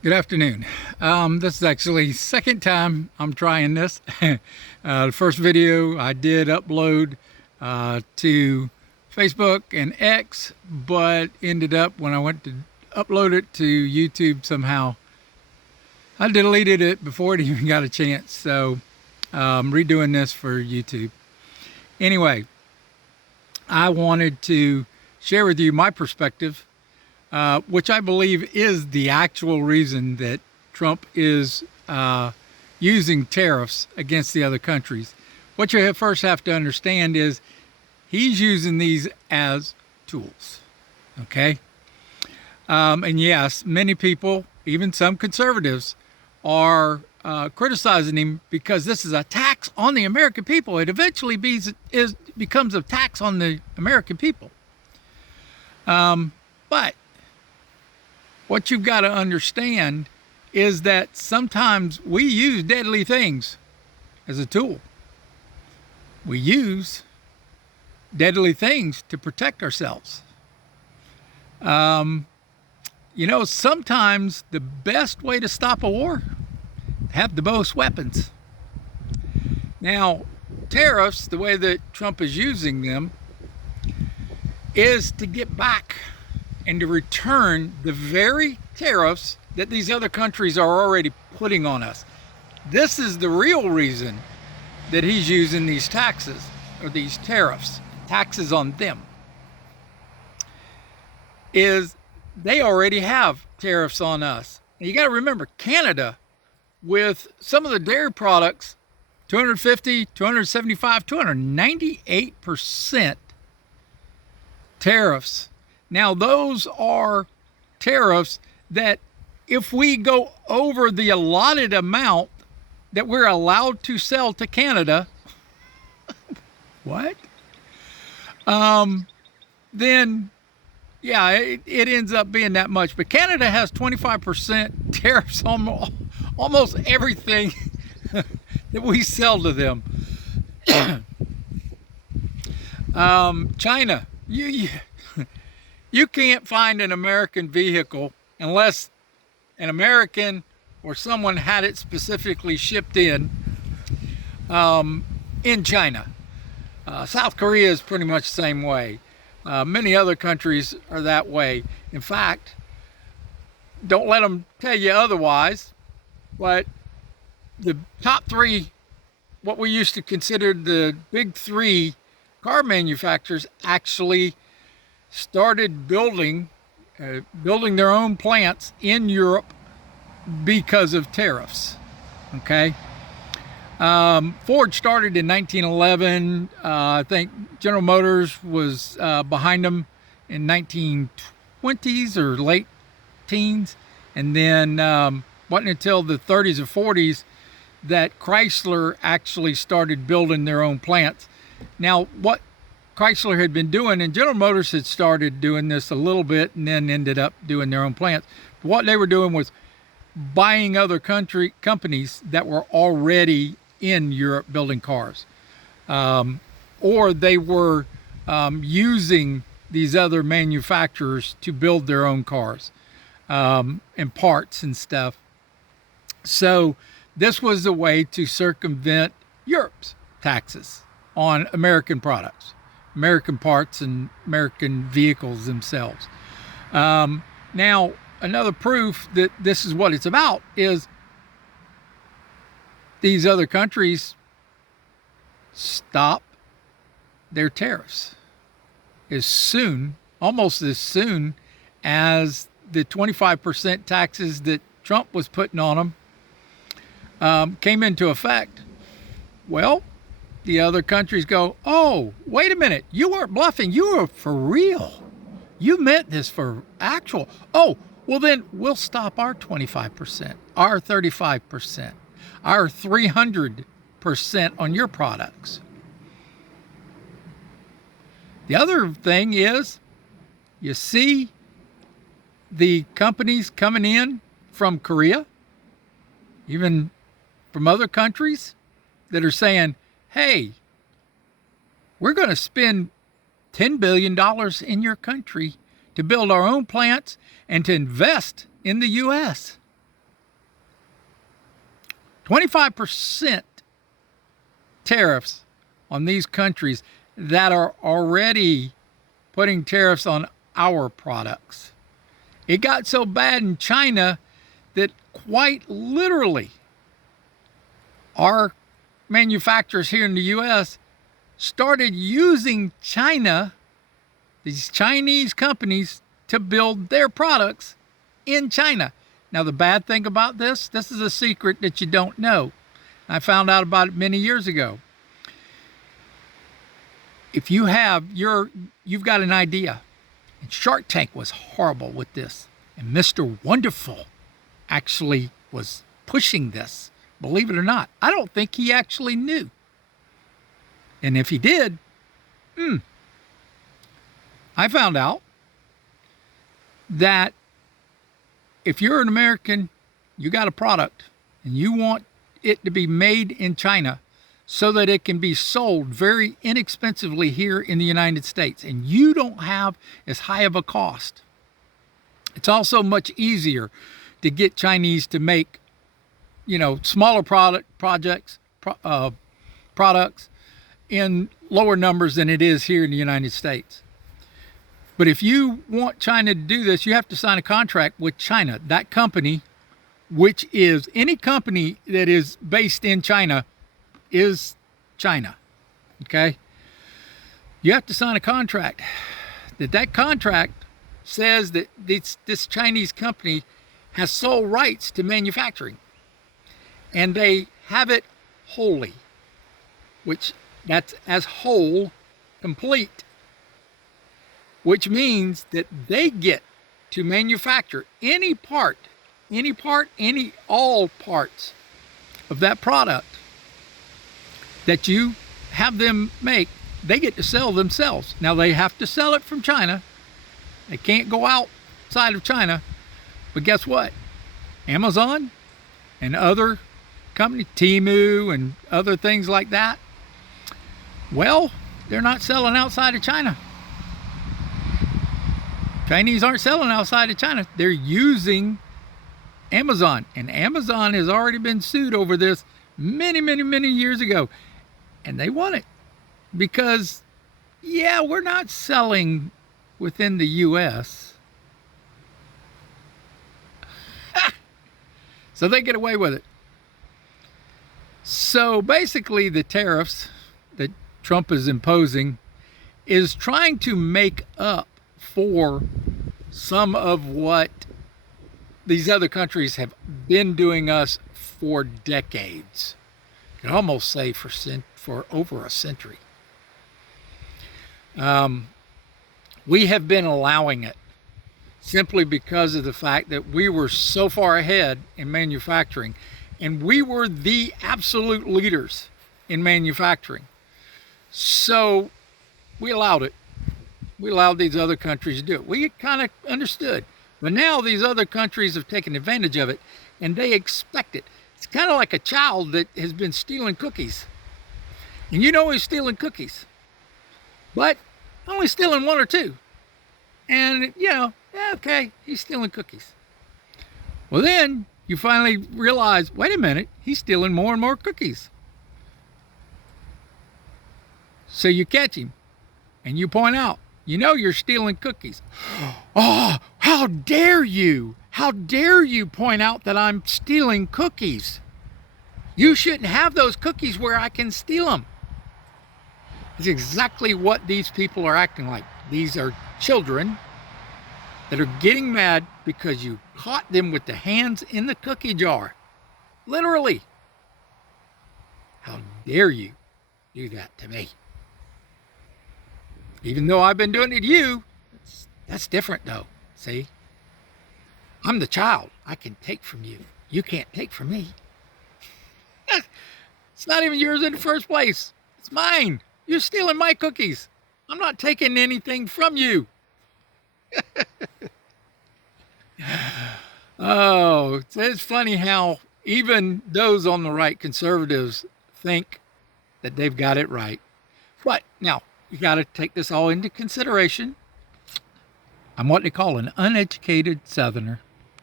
Good afternoon. This is actually second time I'm trying this. The first video I did upload to Facebook and X, but ended up when I went to upload it to YouTube somehow, I deleted it before it even got a chance. So I'm redoing this for YouTube. Anyway, I wanted to share with you my perspective, which I believe is the actual reason that Trump is using tariffs against the other countries. What you first have to understand is he's using these as tools. Okay? And yes, many people, even some conservatives, are criticizing him because this is a tax on the American people. It eventually becomes a tax on the American people. But what you've got to understand is that sometimes we use deadly things as a tool. We use deadly things to protect ourselves. Sometimes the best way to stop a war, have the most weapons. Now, tariffs, the way that Trump is using them, is to get back and to return the very tariffs that these other countries are already putting on us. This is the real reason that he's using these taxes, or these tariffs, taxes on them, is they already have tariffs on us. And you got to remember, Canada, with some of the dairy products, 250, 275, 298% tariffs. Now, those are tariffs that if we go over the allotted amount that we're allowed to sell to Canada, what? Then, yeah, it ends up being that much. But Canada has 25% tariffs on almost everything that we sell to them. China, you can't find an American vehicle unless an American or someone had it specifically shipped in China. South Korea is pretty much the same way. Many other countries are that way. In fact, don't let them tell you otherwise, but the top three, what we used to consider the big three car manufacturers, actually started building their own plants in Europe because of tariffs. Okay. Ford started in 1911. I think General Motors was behind them in 1920s or late teens, and then wasn't until the 30s or 40s that Chrysler actually started building their own plants. Now, what Chrysler had been doing, and General Motors had started doing this a little bit and then ended up doing their own plants. But what they were doing was buying other companies that were already in Europe building cars. Or they were using these other manufacturers to build their own cars and parts and stuff. So this was a way to circumvent Europe's taxes on American products, American parts, and American vehicles themselves. Now, another proof that this is what it's about is these other countries stop their tariffs almost as soon as the 25% taxes that Trump was putting on them came into effect. Well, the other countries go, oh, wait a minute, you weren't bluffing, you were for real. You meant this for actual. Oh, well then we'll stop our 25%, our 35%, our 300% on your products. The other thing is, you see the companies coming in from Korea, even from other countries, that are saying, hey, we're going to spend $10 billion in your country to build our own plants and to invest in the U.S. 25% tariffs on these countries that are already putting tariffs on our products. It got so bad in China that quite literally our manufacturers here in the U.S. started using China, these Chinese companies, to build their products in China. Now, the bad thing about this is a secret that you don't know. I found out about it many years ago. If you have you've got an idea, and Shark Tank was horrible with this, and Mr. Wonderful actually was pushing this, believe it or not. I don't think he actually knew. And if he did, I found out that if you're an American, you got a product, and you want it to be made in China so that it can be sold very inexpensively here in the United States, and you don't have as high of a cost. It's also much easier to get Chinese to make, smaller products in lower numbers than it is here in the United States. But if you want China to do this, you have to sign a contract with China. That company, which is any company that is based in China, is China. Okay? You have to sign a contract. That contract says that this Chinese company has sole rights to manufacturing. And they have it wholly, which that's as whole, complete, which means that they get to manufacture all parts of that product that you have them make. They get to sell themselves. Now, they have to sell it from China. They can't go outside of China. But guess what? Amazon and other companies, Temu and other things like that, well, they're not selling outside of China. Chinese aren't selling outside of China. They're using Amazon. And Amazon has already been sued over this many, many, many years ago. And they won it. Because, we're not selling within the U.S. So they get away with it. So basically the tariffs that Trump is imposing is trying to make up for some of what these other countries have been doing us for decades. You could almost say for over a century. We have been allowing it simply because of the fact that we were so far ahead in manufacturing, and we were the absolute leaders in manufacturing. So we allowed it. We allowed these other countries to do it. We kind of understood. But now these other countries have taken advantage of it, and they expect it. It's kind of like a child that has been stealing cookies. And you know he's stealing cookies, but only stealing one or two. And, okay, he's stealing cookies. Well, then you finally realize, wait a minute, he's stealing more and more cookies. So you catch him, and you point out, you're stealing cookies. Oh, how dare you? How dare you point out that I'm stealing cookies? You shouldn't have those cookies where I can steal them. It's exactly what these people are acting like. These are children that are getting mad because you caught them with the hands in the cookie jar. Literally. How dare you do that to me? Even though I've been doing it to you, that's different though, see? I'm the child. I can take from you. You can't take from me. It's not even yours in the first place. It's mine. You're stealing my cookies. I'm not taking anything from you. Oh, it's funny how even those on the right, conservatives, think that they've got it right. But now, you got to take this all into consideration. I'm what they call an uneducated Southerner.